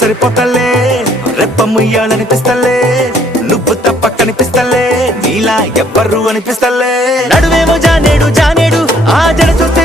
సరిపోతలే రెప్ప ముయ్యాలనిపిస్తలే నువ్వు తప్ప కనిపిస్తలే నీలా ఎవ్వరు అనిపిస్తలే నడువేమో జానేడు జానేడు ఆ జడ చూస్తే